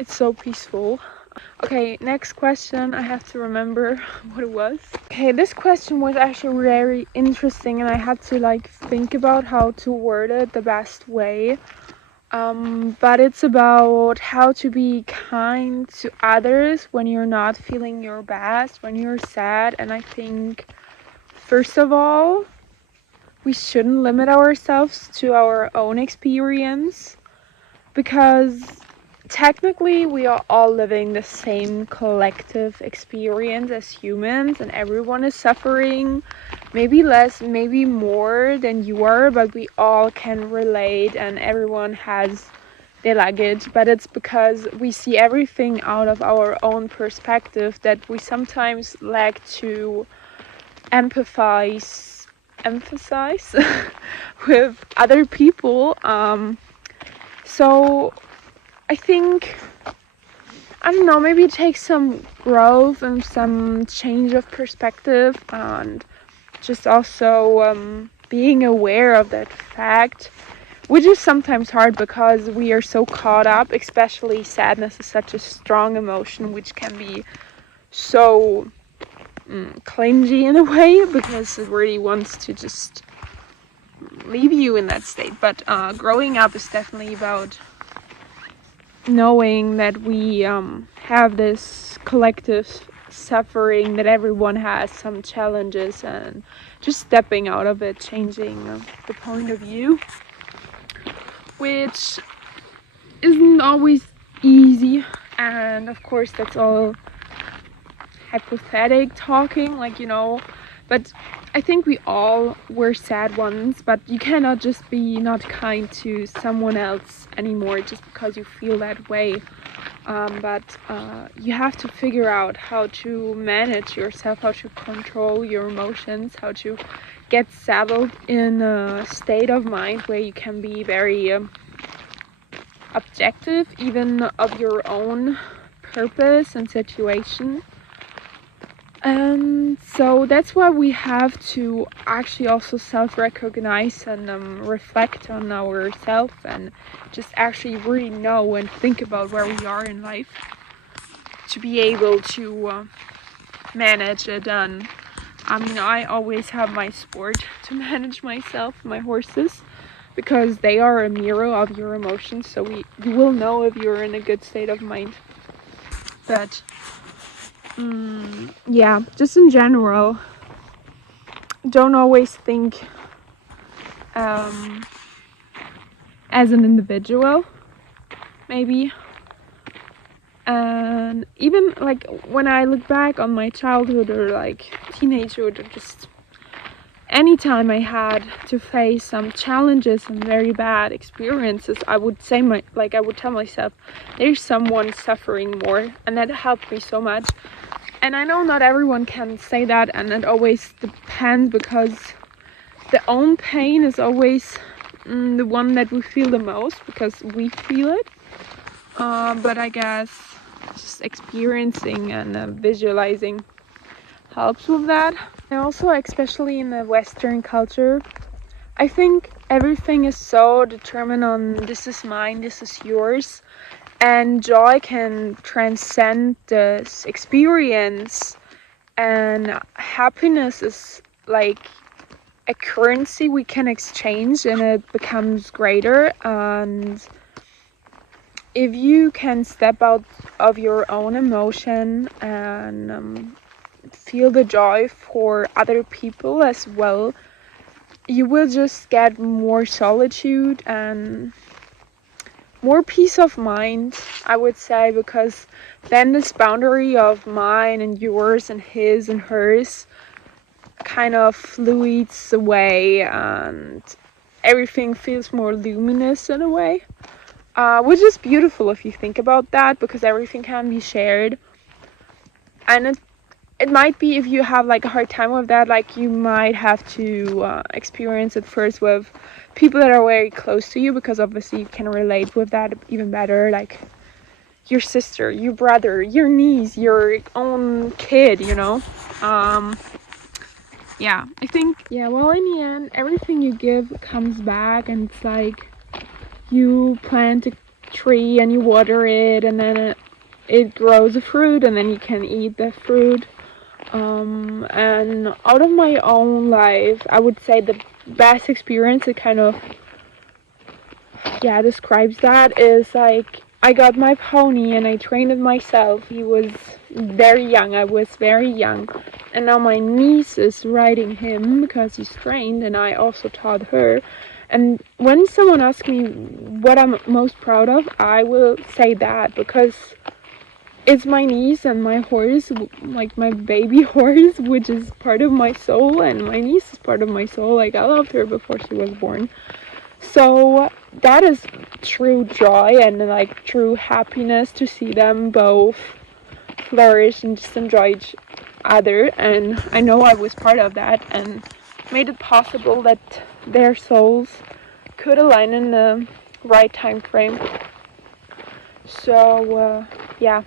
It's so peaceful. Okay, next question. I have to remember what it was. Okay, this question was actually very interesting and I had to think about how to word it the best way. But it's about how to be kind to others when you're not feeling your best, when you're sad. And I think, first of all, we shouldn't limit ourselves to our own experience because technically we are all living the same collective experience as humans and everyone is suffering, maybe less, maybe more than you are, but we all can relate and everyone has their luggage. But it's because we see everything out of our own perspective that we sometimes lack to emphasize with other people. So I think, I don't know, maybe it takes some growth and some change of perspective and just also being aware of that fact, which is sometimes hard because we are so caught up, especially sadness is such a strong emotion which can be so clingy in a way because it really wants to just leave you in that state. But growing up is definitely about knowing that we have this collective suffering, that everyone has some challenges, and just stepping out of it, changing the point of view, which isn't always easy. And of course that's all hypothetic talking, but I think we all were sad once, but you cannot just be not kind to someone else anymore just because you feel that way. But you have to figure out how to manage yourself, how to control your emotions, how to get settled in a state of mind where you can be very objective, even of your own purpose and situation. And so that's why we have to actually also self-recognize and reflect on ourselves and just actually really know and think about where we are in life to be able to manage it. And I always have my sport to manage myself, my horses, because they are a mirror of your emotions, so you will know if you're in a good state of mind. But yeah, just in general, don't always think as an individual, maybe. And even when I look back on my childhood or teenagehood, or just any time I had to face some challenges and very bad experiences, I would say I would tell myself there's someone suffering more, and that helped me so much. And I know not everyone can say that, and it always depends because the own pain is always the one that we feel the most because we feel it. But I guess just experiencing and visualizing helps with that. And also, especially in the Western culture, I think everything is so determined on this is mine, this is yours. And joy can transcend this experience, and happiness is like a currency we can exchange and it becomes greater. And if you can step out of your own emotion and feel the joy for other people as well, you will just get more solitude and more peace of mind, I would say, because then this boundary of mine and yours and his and hers kind of fluids away and everything feels more luminous in a way, which is beautiful if you think about that, because everything can be shared. And it might be, if you have a hard time with that, you might have to experience it first with people that are very close to you, because obviously you can relate with that even better, like your sister, your brother, your niece, your own kid, yeah, I think, yeah, well, in the end, everything you give comes back, and it's like you plant tree and you water it, and then it grows a fruit, and then you can eat the fruit. And out of my own life, I would say the best experience, it kind of, yeah, describes that, is like I got my pony and I trained it myself. He was very young, I was very young, and now my niece is riding him because he's trained, and I also taught her. And when someone asks me what I'm most proud of, I will say that, because it's my niece and my horse, like my baby horse, which is part of my soul, and my niece is part of my soul. Like, I loved her before she was born. So that is true joy and like true happiness to see them both flourish and just enjoy each other. And I know I was part of that and made it possible that their souls could align in the right time frame. So yeah,